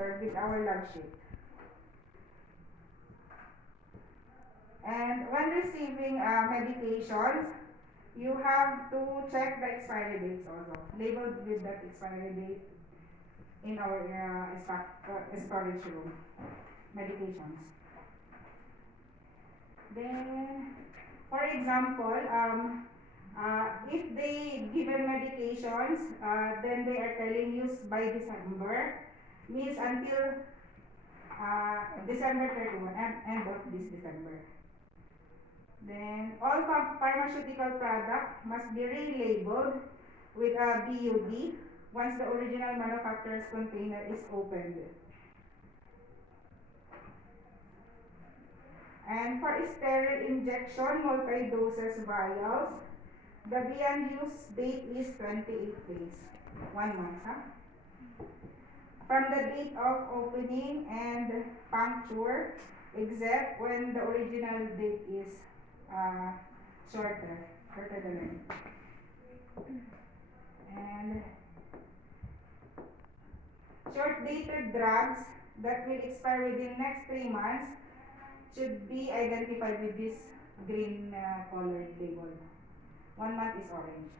monitor with our log sheet. And when receiving medications, you have to check the expiry dates also, labeled with that expiry date in our storage room, medications. Then, for example, if they given medications, then they are telling you by December, means until December 31, end of this December. Then, all pharmaceutical product must be relabeled with a BUD once the original manufacturer's container is opened. And for sterile injection, multi-doses vials, the beyond use date is 28 days, 1 month. From the date of opening and puncture, except when the original date is shorter than that. And short-dated drugs that will expire within next 3 months should be identified with this green colored label. 1 month is orange.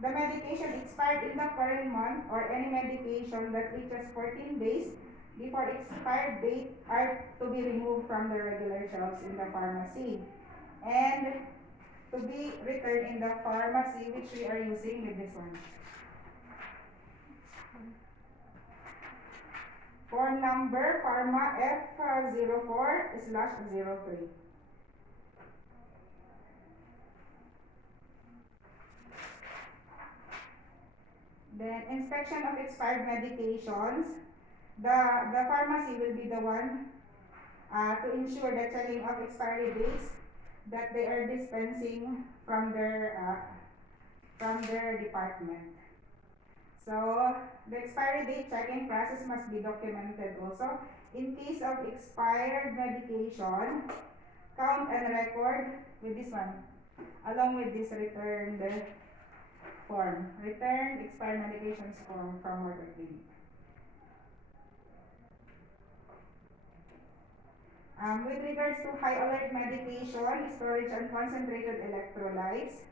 The medication expired in the current month or any medication that reaches 14 days before expired date are to be removed from the regular shelves in the pharmacy and to be returned in the pharmacy which we are using with this one. Form number Pharma F04/03. Then inspection of expired medications. The pharmacy will be the one to ensure the checking of expiry dates that they are dispensing from their department. So the expiry date checking process must be documented also. In case of expired medication, count and record with this one, along with this returned form. Returned expired medications form from water clinic. With regards to high alert medication, storage and concentrated electrolytes,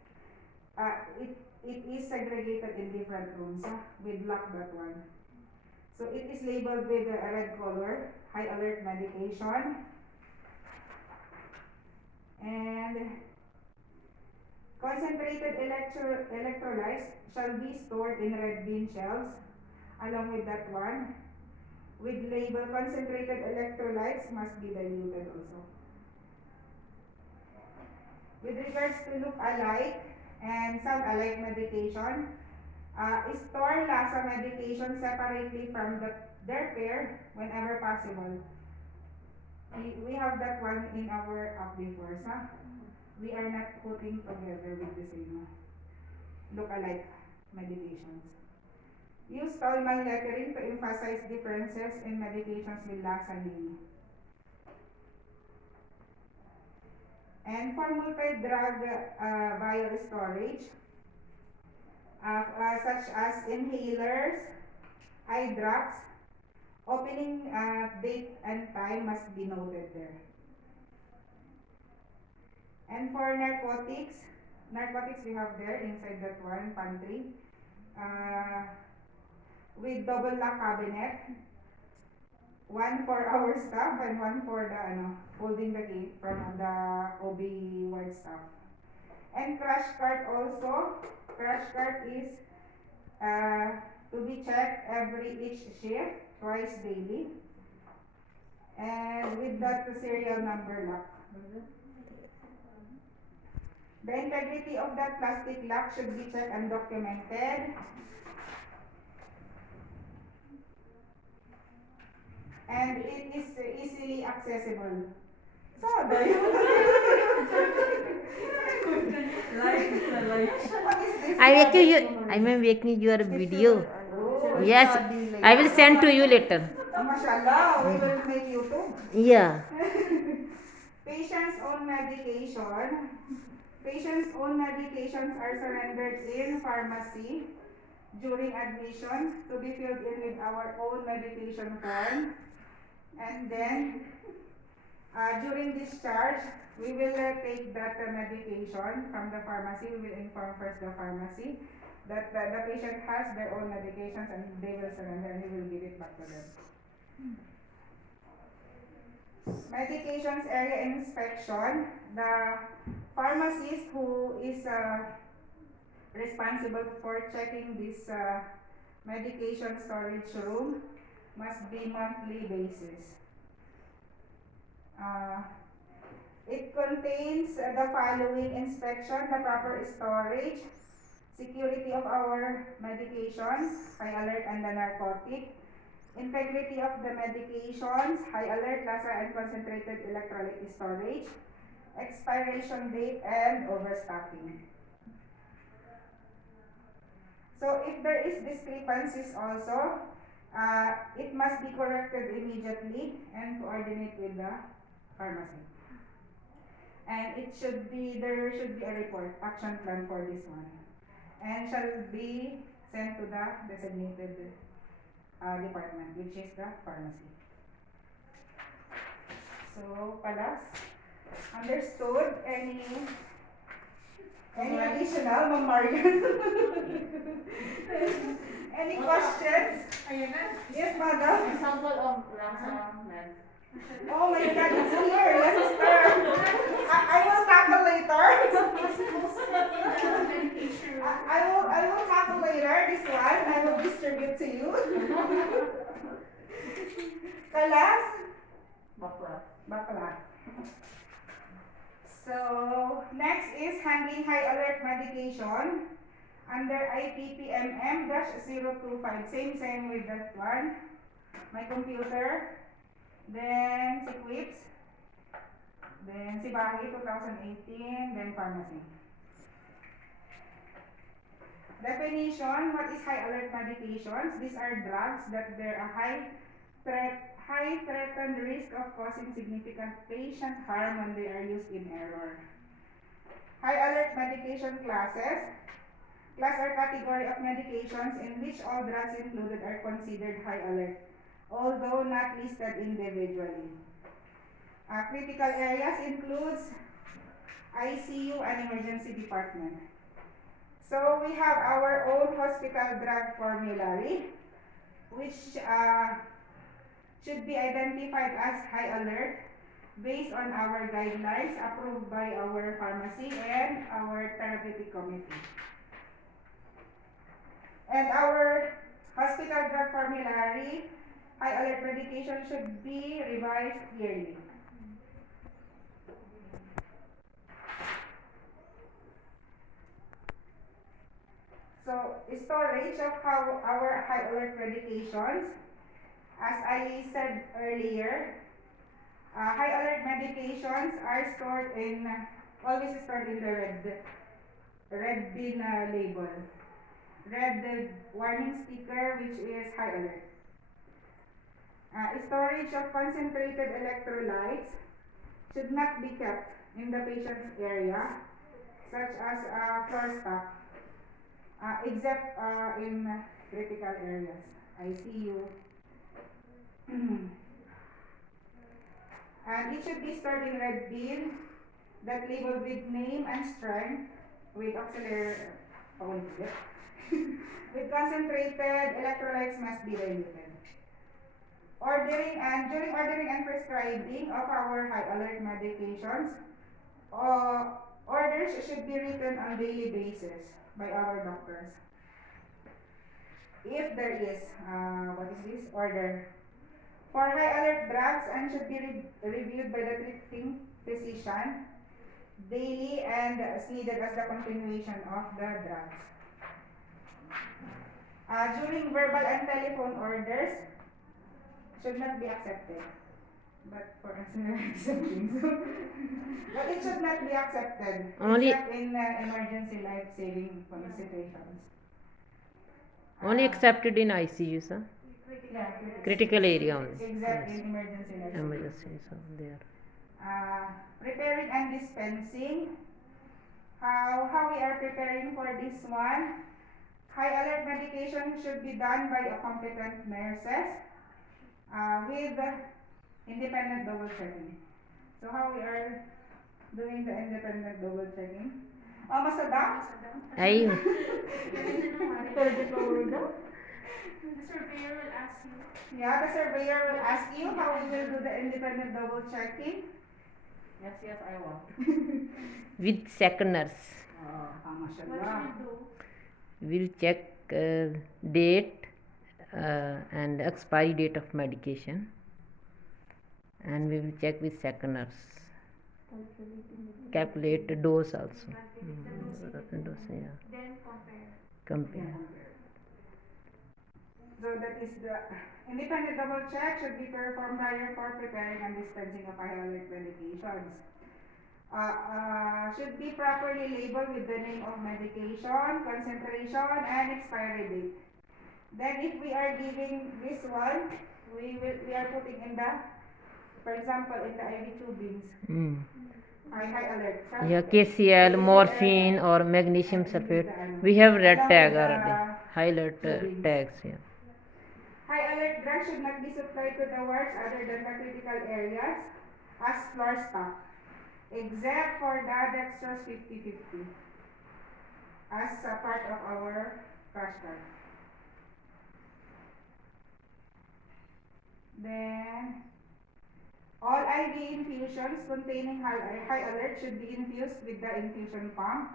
it is segregated in different rooms with lock that one. So it is labeled with a red color, high alert medication. And concentrated electrolytes shall be stored in red bin shelves along with that one. With label concentrated electrolytes must be diluted also. With regards to look-alike and sub-alike medication, store LASA medication separately from their pair whenever possible. We have that one in our before, we are not putting together with the same look-alike medications. Use Tolman lettering to emphasize differences in medications with LASA name. And for multi-drug vial storage, such as inhalers, eye drops, opening date and time must be noted there. And for narcotics we have there inside that one pantry with double lock cabinet, one for our staff and one for the holding the gate from the OB ward staff. And crash cart also. Crash cart is to be checked each shift, twice daily. And with that serial number lock. The integrity of that plastic lock should be checked and documented. And it is easily accessible. So, there you I am making your video. Yes, I will send to you later. Mashallah, we will make YouTube. Yeah. Patient's own medication. Patient's own medications are surrendered in pharmacy during admission to be filled in with our own medication form. And then, during discharge, we will take that medication from the pharmacy. We will inform first the pharmacy that the patient has their own medications and they will surrender and we will give it back to them. Medications area inspection. The pharmacist who is responsible for checking this medication storage room must be monthly basis. It contains the following inspection: the proper storage, security of our medications, high alert and the narcotic, integrity of the medications, high alert, LASA and concentrated electrolyte storage, expiration date and overstocking. So if there is discrepancies also, it must be corrected immediately and coordinate with the pharmacy. And there should be a report, action plan for this one. And shall be sent to the designated department, which is the pharmacy. So, Palas, understood? Any additional, Ma'am Marian? Any questions? Ayun na. Yes, madam? Example of Lasa meds. Oh my God, it's here. Yes, sister. I will tackle later. I will tackle later this one. I will distribute to you. Kalas? Bakla. So, next is handling high alert medication under IPPMM-025. Same with that one. My computer. Then Sequips. Then Sibahi 2018. Then pharmacy. Definition: what is high alert medications? These are drugs that bear a high threatened risk of causing significant patient harm when they are used in error. High alert medication classes. Class or category of medications in which all drugs included are considered high alert, although not listed individually. Critical areas includes ICU and emergency department. So we have our own hospital drug formulary, which should be identified as high alert based on our guidelines approved by our pharmacy and our therapeutic committee. And our hospital drug formulary, high alert medication should be revised yearly. So, storage of our high alert medications. As I said earlier, high alert medications are always stored in the red bin label. Red warning sticker, which is high alert. Storage of concentrated electrolytes should not be kept in the patient's area, such as floor stock, except in critical areas, ICU. And it should be stored in red bin that labeled with name and strength with auxiliary with concentrated electrolytes must be diluted. During ordering and prescribing of our high alert medications, orders should be written on daily basis by our doctors. If there is, order for high alert drugs and should be reviewed by the treating physician daily and as needed as the continuation of the drugs. During verbal and telephone orders, should not be accepted. But for accepting, but it should not be accepted Only- except in emergency life-saving situations. Only accepted in ICU, sir. Yeah, Critical area only. except Yes. in emergency life-saving. Emergency, so there. Preparing and dispensing. How we are preparing for this one? High alert medication should be done by a competent nurses with independent double checking. So how we are doing the independent double checking? Masada? I The surveyor will ask you. Yeah, the surveyor will ask you how we will do the independent double checking. Yes, yes, I want. with seconders. What should Mashallah. we do? We'll check date and expiry date of medication, and we will check with seconders. Calculate the dose also. Dose, yeah. Then compare. Compare. So that is the independent double check should be performed prior for preparing and dispensing of high alert medications. Should be properly labeled with the name of medication, concentration, and expiry date. Then if we are giving this one, we are putting in the, for example, in the IV tubings, Mm. high alert. Yeah, KCl, morphine, or magnesium sulfate. We have red tag already. High alert tags. Yeah. High alert drugs should not be supplied to the wards other than the critical areas as floor stock, except for the dextrose 50/50 as a part of our crash card. Then, all IV infusions containing high alert should be infused with the infusion pump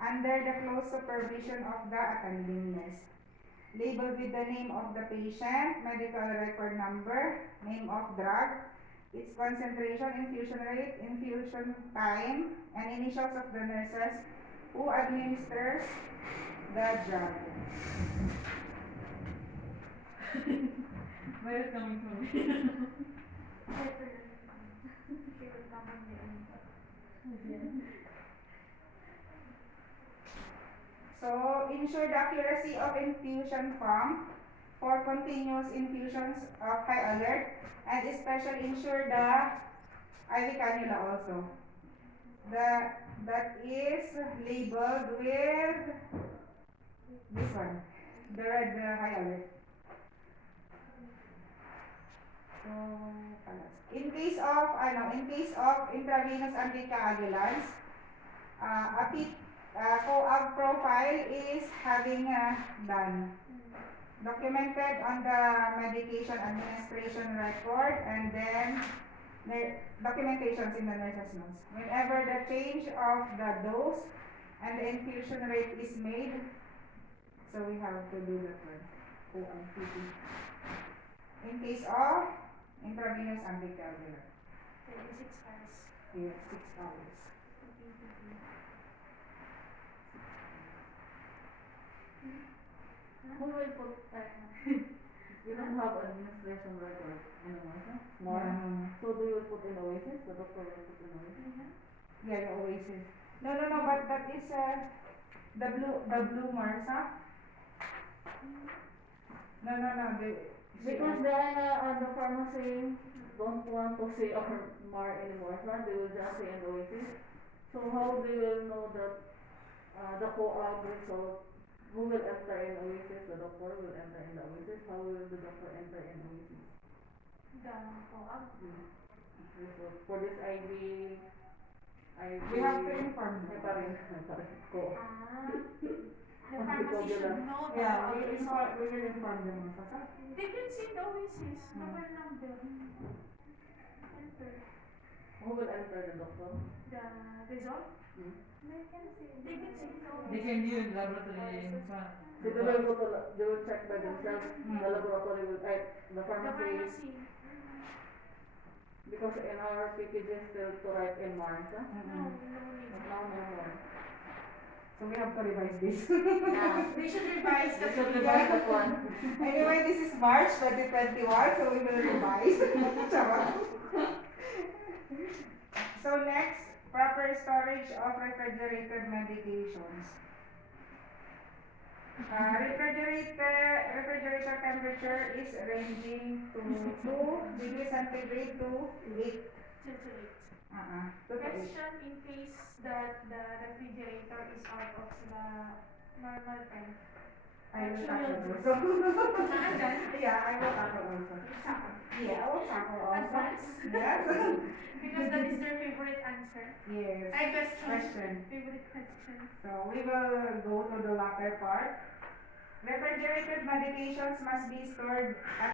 under the close supervision of the attending nurse. Labeled with the name of the patient, medical record number, name of drug, its concentration, infusion rate, infusion time, and initials of the nurses who administers the drug. Where is coming from? So, ensure the accuracy of infusion pump for continuous infusions of high alert, and especially ensure the IV cannula also. That is labeled with this one, the red high alert. So, in case of intravenous anticoagulants, COAG profile is having done. Documented on the medication administration record, and then documentations in the nurse's notes. Whenever the change of the dose and the infusion rate is made, so we have to do that one. COAG. In case of intravenous anticoagulant. 36 hours. Yes, 6 hours. Who will put, you don't have administration record anymore, huh? More. Yeah. So do you put in Oasis? The doctor will put in Oasis? Yeah, the Oasis. No, but that is the blue Marsa. No, Because the pharmacy don't want to say or Mar anymore, huh? They will just say in Oasis. So how they will know that the COAG result, who will enter in Oasis? The doctor will enter in the Oasis. How will the doctor enter in Oasis? The co-op. Result for this IV. we have to inform them. Heparin. Co. The pharmacy should know the Yeah, co-op we result. will inform them also. They can see the Oasis. Mobile number. Enter Who will enter the doctor? the result. Hmm. They can see the Oasis. They can use laboratory in front. So they will check by themselves. The laboratory will, the The pharmacy. pharmacy. Because in our PPG still to write in Mars, huh? No, Mm-hmm. no need. But now no more. So we have to revise this. Yeah. They should revise They the should revise that one. Anyway, this is March 2021, so we will revise. Charot. So next, proper storage of refrigerated medications. Refrigerator temperature is ranging to 2 degrees centigrade to 8. Circulate. 2 to 8. Question in case that the refrigerator is out of the normal temp. I will Actually, tackle also. Nandyan? Yeah, I will tackle also. Sakot. Yeah, I will tackle also. Advance. Yes. Because that is their favorite answer. Yes. I question. Question. Favorite question. So we will go to the latter part. Refrigerated medications must be stored at